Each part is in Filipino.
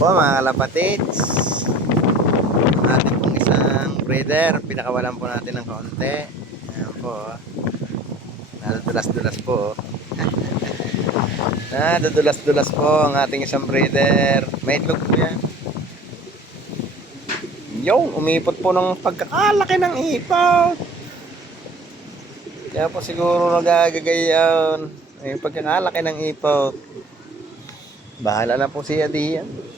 Po mga kalapatids, ating pong isang breeder, pinakawalan po natin ng kaunti. Ayan po, nadudulas-dulas po. Nadudulas-dulas po ang ating isang breeder. May itlog po yan. Yung umipot po ng pagkakalaki ng ipot. Kaya po siguro nagagagayan yung pagkakalaki ng ipot. Bahala na po siya diyan.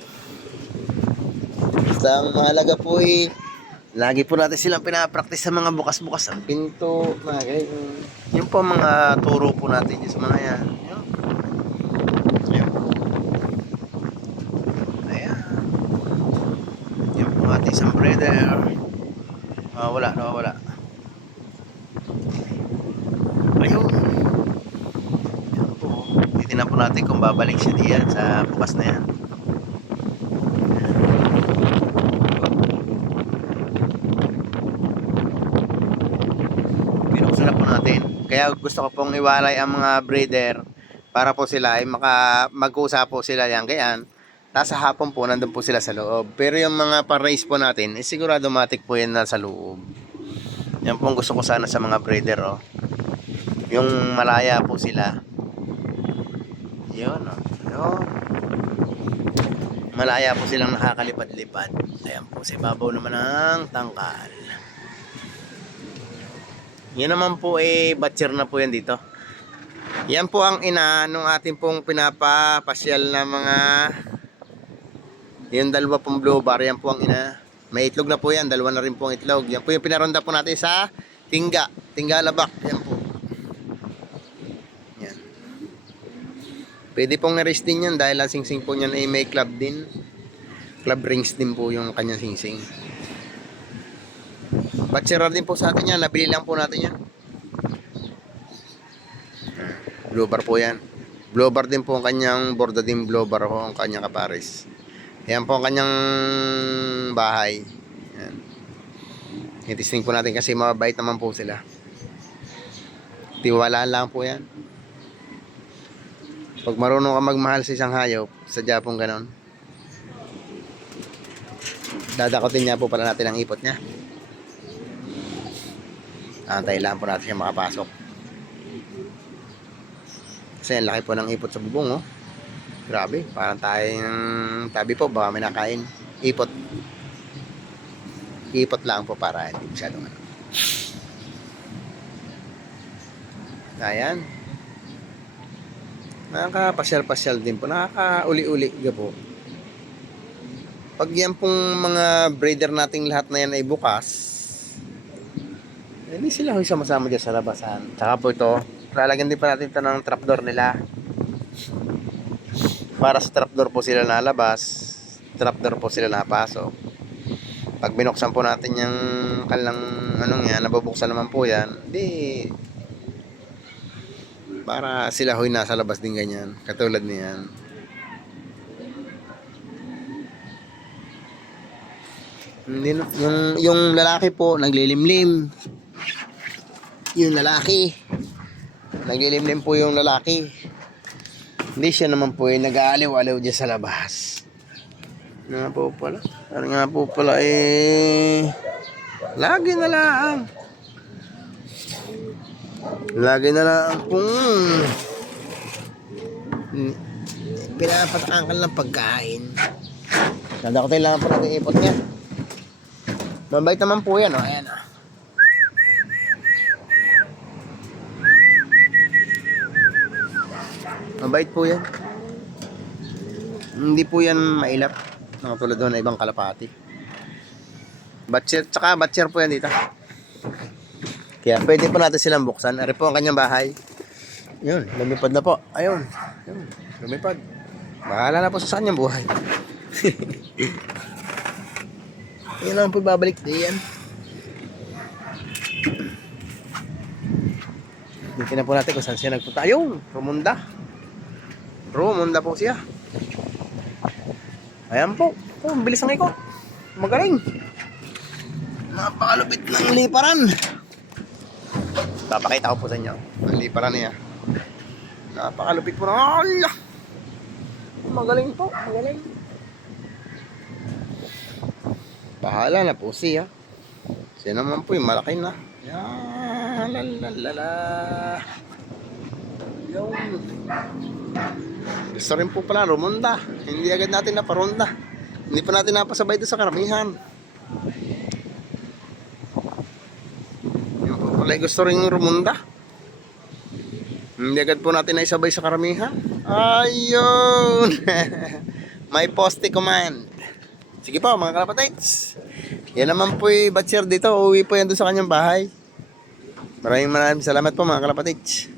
Basta ang mahalaga po lagi po natin silang pinapractice sa mga bukas-bukas ang pinto, mga ganyan. Yun po mga turo po natin sa mga yan. Yun. Yun. Ayan. Yun po ating isang breeder. Nawawala. Ayun. Yan po. Titignan po natin kung babalik siya diyan sa bukas na yan. Binuksan na po natin. Kaya gusto ko pong iwalay ang mga breeder para po sila ay mag-usap po sila yan. Kaya nasa hapon po nandun po sila sa loob. Pero yung mga pa-race po natin, sigurado matik po yan nasa loob. Yan po ang gusto ko sana sa mga breeder. Oh. Yung malaya po sila. Yun. Oh. Yun. Malaya po silang nakakalipad-lipad. Ayan po, si babaw naman ng tangkal. Yan naman po batcher na po yan dito. Yan po ang ina nung ating pong pinapapasyal na mga yung dalawa pong blue bar. Yan po ang ina. May itlog na po yan, dalawa na rin po ang itlog. Yan po yung pinaronda po natin sa Tingga Labak. Yan po. Yan. Pwede pong na-race din yan dahil ang singsing po niyan ay may club din. Club rings din po yung kanyang singsing. Batcherar din po sa atin yan. Nabili lang po natin yan. Blue bar po yan. Blue bar din po ang kanyang borda din blue bar po ang kanyang kapares. Yan po ang kanyang bahay. Yan. Itisting po natin kasi mabait naman po sila. Tiwalaan lang po yan. Pag marunong ka magmahal sa isang hayop, sadya pong ganon. Dadakotin niya po pala natin ang ipot niya. Antay lang po natin siya makapasok. Kasi ang laki po ng ipot sa bubong, oh. Grabe, parang tayong tabi po, baka may nakain. Ipot lang po para hindi masyadong ano. Ayan. Nakakapasyal-pasyal din po. Nakakauli-uli ka po. Pag yan pong mga breeder nating lahat na yan ay bukas, hindi sila sama-sama dyan sa labasan. Tsaka po ito, lalagyan din pa natin ito ng trapdoor nila. Para sa trapdoor po sila nalabas, trapdoor po sila napasok. Pag binuksan po natin yung kalang nabubuksan naman po yan, di para sila hoy nasa labas din ganyan, katulad niyan. Yung lalaki po naglilimlim. Yung lalaki naglilimlim po yung lalaki. Hindi siya naman po nag-aaliw-aliw dyan sa labas. Nga po pala. Lagi na lang kung pinapatangkal ng pagkain. Nadakotin lang po natin ipot niya. Mabait naman po yan. Ayan o. Mabait po yan. Hindi po yan mailap. Nakatulad doon na ibang kalapati. Batcher po yan dito. Kaya pwede po natin silang buksan. Ari po ang kanyang bahay. Yun, lumipad na po. Ayun, lumipad. Bahala na po sa kanyang buhay. Yun lang po babalik diyan. Dito na po natin kung saan siya nagpunta. Ayun, Rumunda po siya. Ayan po. Oh, bilis ang ikot. Magaling. Napakalupit ng liparan. Papakita ko po sa inyo ang liparan niya. Napakalupit po na. Magaling po. Magaling. Bahala na po siya. Siya naman po yung malaki na. Yan, lalalala. Yun. Gusto rin po pala rumonda. Hindi agad natin naparonda. Hindi pa natin napasabay doon sa karamihan. Yun po pala gusto rin rumonda. Hindi agad po natin naisabay sa karamihan. Ayun. May poste command. Sige po mga kalapatids. Yan naman po yung batcher dito. Uuwi po yan doon sa kanyang bahay. Maraming salamat po mga kalapatids.